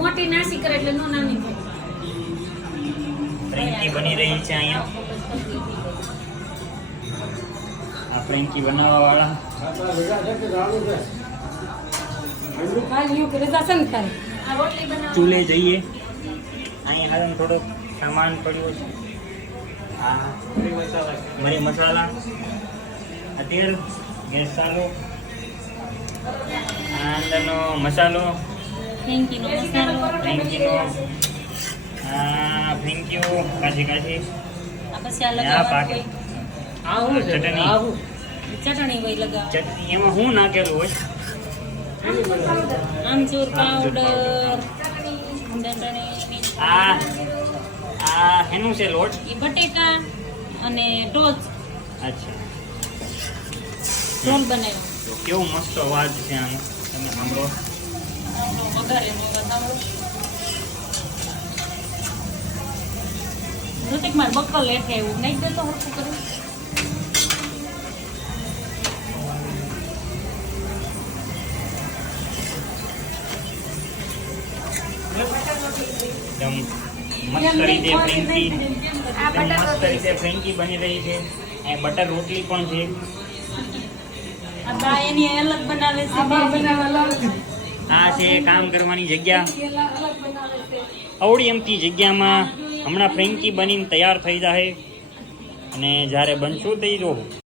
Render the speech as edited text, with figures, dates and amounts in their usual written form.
મોટી નાસી કરે એટલે નો નાની ફ્રેન્કી બની રહી છે અહીંયા. આ ફ્રેન્કી બનાવવા વાળા ચૂલે જઈએ. અહીંયા હાલ થોડોક સામાન પડ્યો છે. આ મરી મસાલા, આ તેલ, ગેસ ચાલુ, આ અંદરનો મસાલો, ફ્રેન્કીનો મસાલો, ફ્રેન્કીનો ફ્રેન્કીઓ કાચી કાચી, આ પછી આ આ લગાવવાનું પાકે હોય ચટણી ચટણી હોય લગાવ, ચટણી એમાં શું નાખેલું હોય? આમચૂર પાવડર, આ આ એનું છે લોટ. એ બટેકા અને ટોચ અચ્છા, રોલ બનાવ્યો. તો કેવું મસ્ત અવાજ છે આનો, તમે સાંભળો. વઘારેલો સાંભળો. ઋતિક માર બક્કલ લેખે એવું નહીં દેતો હરખું કરું. એકદમ મસ્ત રીતે ફ્રેન્કી, એકદમ મસ્ત રીતે ફ્રેન્કી બની રહી છે. અહીં બટર રોટલી પણ છે. આ બા એની અલગ બનાવે છે. આ છે કામ કરવાની જગ્યા. અવળી એમતી જગ્યામાં હમણાં ફ્રેન્કી બનીને તૈયાર થઈ જાય અને જ્યારે બનશું તે જોવું.